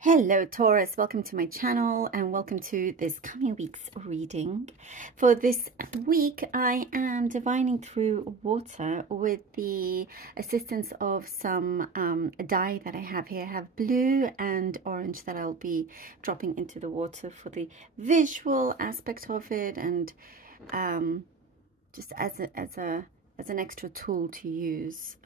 Hello Taurus, welcome to my channel and welcome to this coming week's reading. For this week I am divining through water with the assistance of some dye that I have here. I have blue and orange that I'll be dropping into the water for the visual aspect of it, and just as an extra tool to use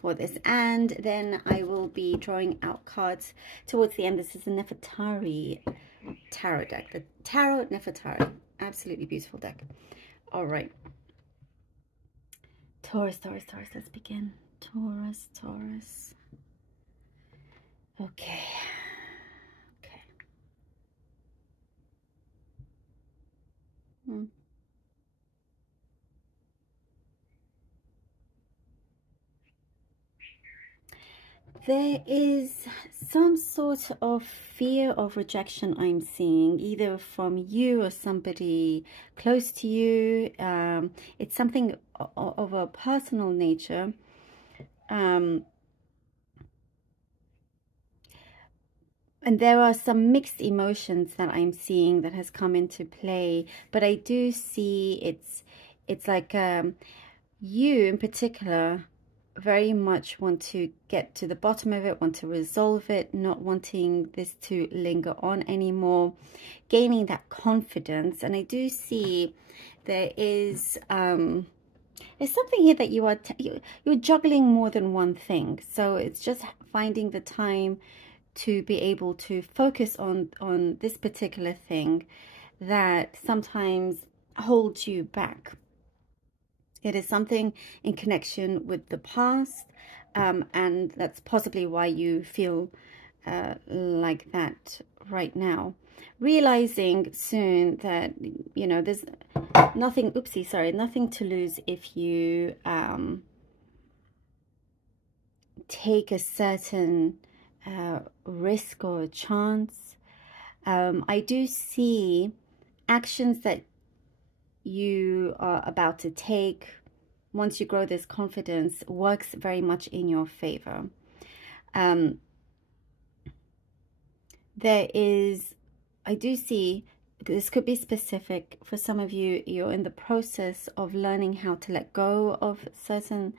for this. And then I will be drawing out cards towards the end. This is a Nefertari tarot deck, the Tarot Nefertari. Absolutely beautiful deck. All right, Taurus, let's begin. Taurus. Okay. There is some sort of fear of rejection I'm seeing, either from you or somebody close to you. It's something of a personal nature. And there are some mixed emotions that I'm seeing that has come into play. But I do see it's like you in particular very much want to get to the bottom of it, want to resolve it, not wanting this to linger on anymore, gaining that confidence. And I do see there is there's something here that you're juggling more than one thing. So it's just finding the time to be able to focus on this particular thing that sometimes holds you back. It is something in connection with the past, and that's possibly why you feel like that right now. Realizing soon that, you know, there's nothing, nothing to lose if you take a certain risk or a chance. I do see actions that you are about to take, once you grow this confidence, works very much in your favor. There is, I do see, this could be specific for some of you, you're in the process of learning how to let go of certain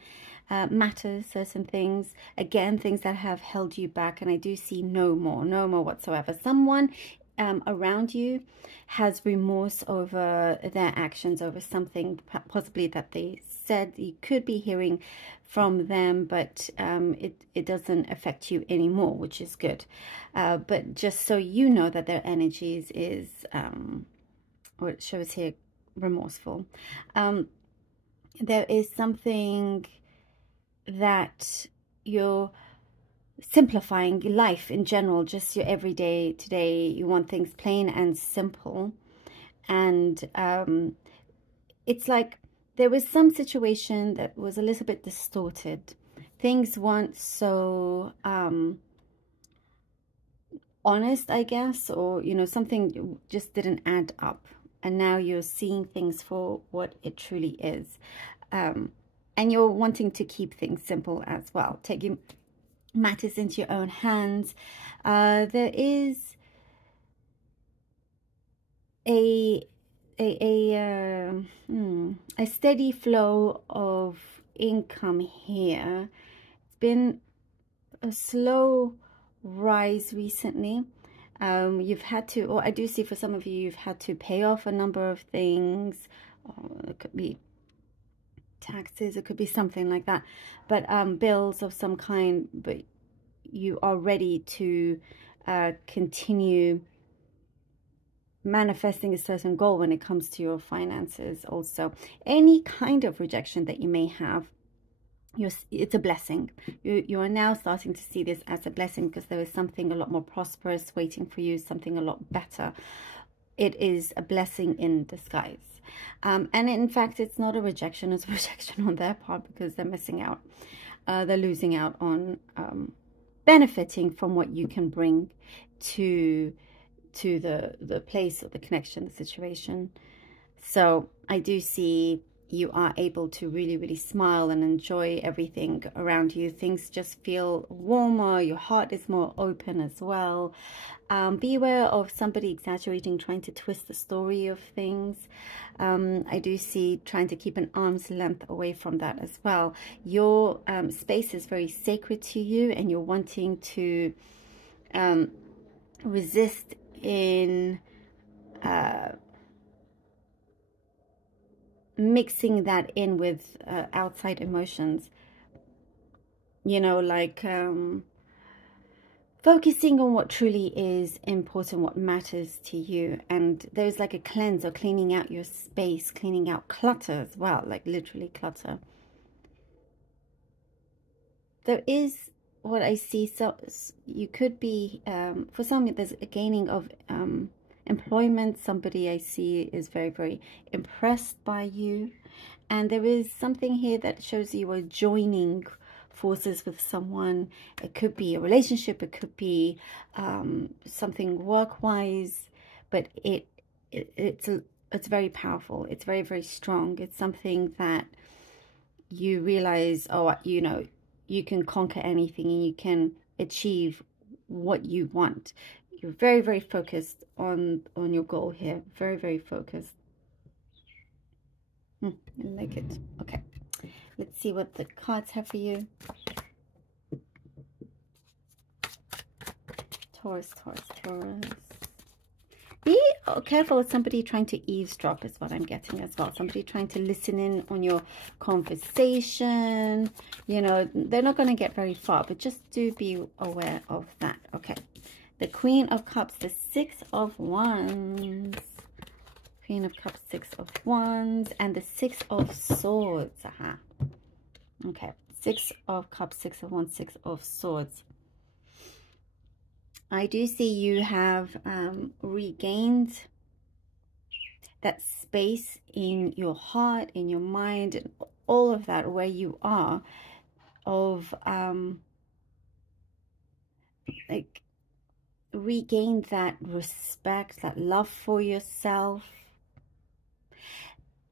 matters, certain things, again, things that have held you back. And I do see no more whatsoever. Someone around you has remorse over their actions, over something possibly that they said. You could be hearing from them, but it doesn't affect you anymore, which is good. But just so you know that their energies is what it shows here, remorseful. There is something that you're simplifying life in general, just your everyday today. You want things plain and simple. And it's like there was some situation that was a little bit distorted. Things weren't so honest, I guess, or, you know, something just didn't add up. And now you're seeing things for what it truly is. And you're wanting to keep things simple as well, taking matters into your own hands. There is a steady flow of income here. It's been a slow rise recently. You've had to, or I do see for some of you, you've had to pay off a number of things. It could be taxes, it could be something like that, but bills of some kind. But you are ready to continue manifesting a certain goal when it comes to your finances. Also, any kind of rejection that you may have, it's a blessing. You are now starting to see this as a blessing, because there is something a lot more prosperous waiting for you, something a lot better. It is a blessing in disguise. And in fact, it's not a rejection, it's a rejection on their part, because they're missing out. They're losing out on benefiting from what you can bring to the place or the connection, the situation. So I do see you are able to really, really smile and enjoy everything around you. Things just feel warmer. Your heart is more open as well. Be aware of somebody exaggerating, trying to twist the story of things. I do see trying to keep an arm's length away from that as well. Your space is very sacred to you, and you're wanting to resist in mixing that in with outside emotions, you know, like focusing on what truly is important, what matters to you. And there's like a cleanse or cleaning out your space, cleaning out clutter as well, like literally clutter. There is what I see, so you could be for some, there's a gaining of employment. Somebody I see is very, very impressed by you, and there is something here that shows you are joining forces with someone. It could be a relationship, it could be something work-wise, but it's very powerful. It's very, very strong. It's something that you realize, oh, you know, you can conquer anything and you can achieve what you want. You're very, very focused on your goal here. Very, very focused. I like it. Okay, let's see what the cards have for you. Taurus, Taurus, Taurus. Be careful of somebody trying to eavesdrop is what I'm getting as well. Somebody trying to listen in on your conversation. You know, they're not going to get very far, but just do be aware of that. Okay. The Queen of Cups, the Six of Wands. Queen of Cups, Six of Wands, and the Six of Swords. Aha. Okay. Six of Cups, Six of Wands, Six of Swords. I do see you have regained that space in your heart, in your mind, and all of that, where you are, of like regained that respect, that love for yourself,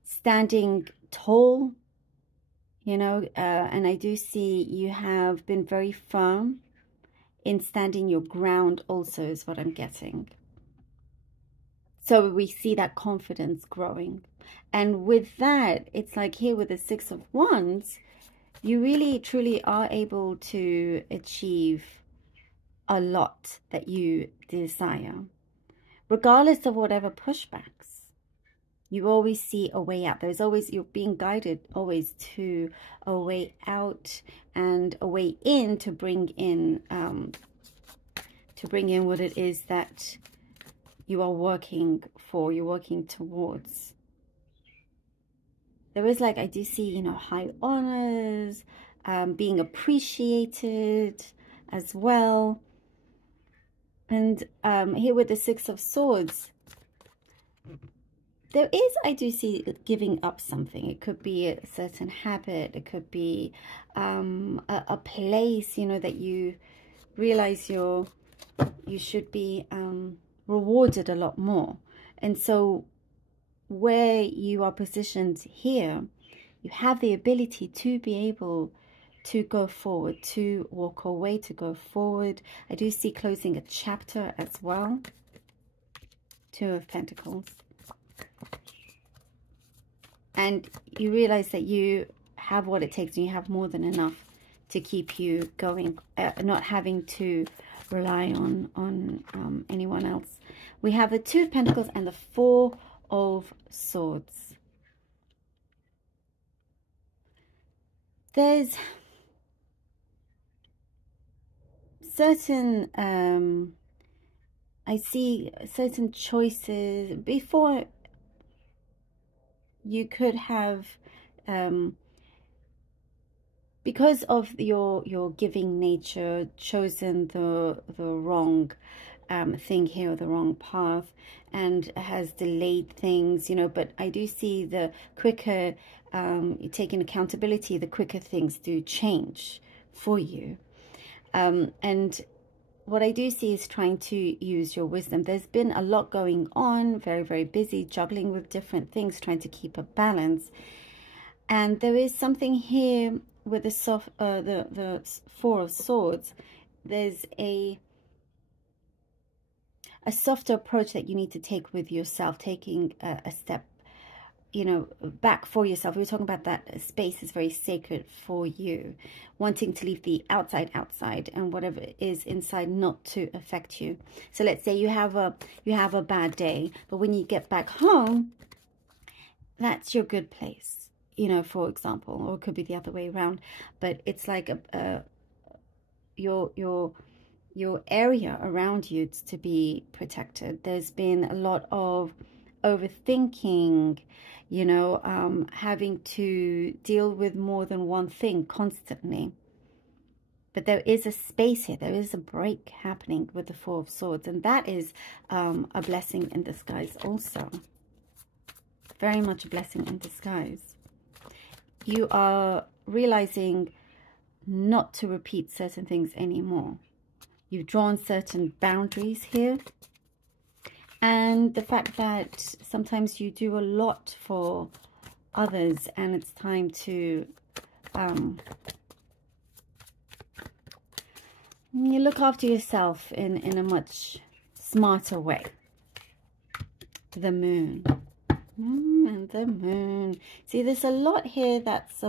standing tall, you know, and I do see you have been very firm in standing your ground also is what I'm getting. So we see that confidence growing. And with that, it's like here with the Six of Wands, you really truly are able to achieve a lot that you desire. Regardless of whatever pushbacks, you always see a way out. There's always, you're being guided always to a way out and a way in to bring in what it is that you are working for, you're working towards. There is, like, I do see, you know, high honors, being appreciated as well. And here with the Six of Swords, there is, I do see giving up something. It could be a certain habit. It could be a place, you know, that you realize you should be rewarded a lot more. And so where you are positioned here, you have the ability to be able to go forward, to walk away, to go forward. I do see closing a chapter as well. Two of Pentacles. And you realize that you have what it takes, and you have more than enough to keep you going, not having to rely on anyone else. We have the Two of Pentacles and the Four of Swords. There's certain I see certain choices before. You could have because of your giving nature, chosen the wrong thing here, the wrong path, and has delayed things, you know. But I do see the quicker you taking accountability, the quicker things do change for you. And what I do see is trying to use your wisdom. There's been a lot going on, very, very busy, juggling with different things, trying to keep a balance. And there is something here with the the Four of Swords. There's a softer approach that you need to take with yourself, taking a step, you know, back for yourself. We were talking about that space is very sacred for you, wanting to leave the outside and whatever is inside not to affect you. So let's say you have a bad day, but when you get back home, that's your good place, you know, for example, or it could be the other way around. But it's like your area around you to be protected. There's been a lot of overthinking, you know, having to deal with more than one thing constantly. But there is a space here. There is a break happening with the Four of Swords. And that is a blessing in disguise also. Very much a blessing in disguise. You are realizing not to repeat certain things anymore. You've drawn certain boundaries here. And the fact that sometimes you do a lot for others and it's time to you look after yourself in a much smarter way. The Moon. And the Moon. See, there's a lot here that's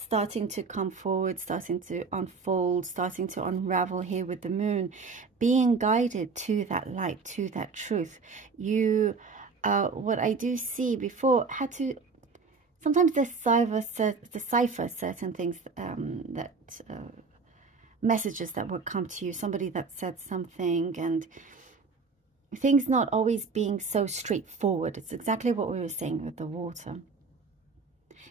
starting to come forward, starting to unfold, starting to unravel here with the Moon, being guided to that light, to that truth. You, what I do see before, had to sometimes decipher certain things, messages that would come to you, somebody that said something, and things not always being so straightforward. It's exactly what we were saying with the water.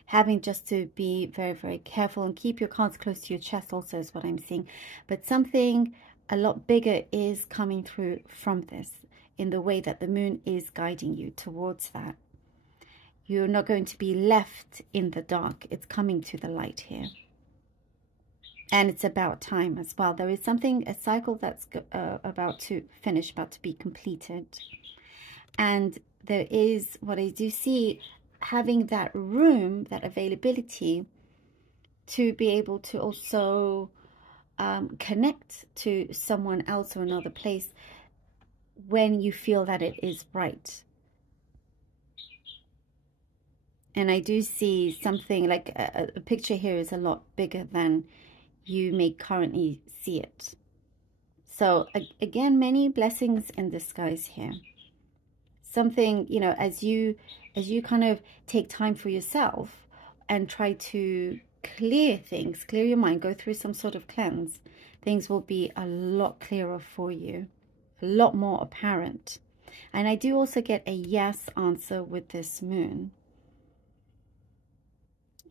Having just to be very, very careful and keep your cards close to your chest also is what I'm seeing. But something a lot bigger is coming through from this in the way that the Moon is guiding you towards that. You're not going to be left in the dark. It's coming to the light here. And it's about time as well. There is something, a cycle that's about to finish, about to be completed. And there is, what I do see, having that room, that availability to be able to also connect to someone else or another place when you feel that it is right. And I do see something like a picture here is a lot bigger than you may currently see it. So again, many blessings in disguise here. Something, you know, as you kind of take time for yourself and try to clear things, clear your mind, go through some sort of cleanse, things will be a lot clearer for you, a lot more apparent. And I do also get a yes answer with this Moon.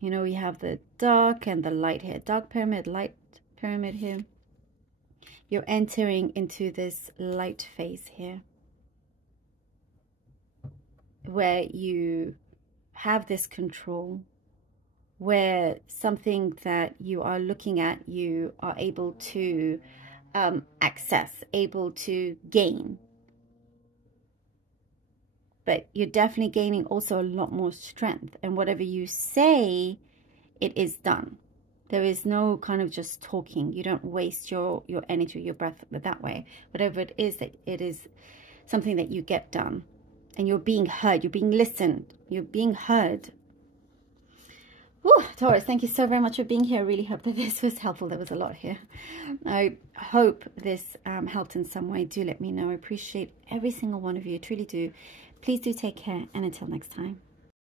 You know, we have the dark and the light here. Dark pyramid, light pyramid here. You're entering into this light phase here, where you have this control, where something that you are looking at, you are able to access, able to gain. But you're definitely gaining also a lot more strength. And whatever you say, it is done. There is no kind of just talking. You don't waste your energy, your breath that way. Whatever it is, that it is something that you get done. And you're being heard. You're being listened. You're being heard. Whew, Taurus, thank you so very much for being here. I really hope that this was helpful. There was a lot here. I hope this helped in some way. Do let me know. I appreciate every single one of you. I truly do. Please do take care, and until next time.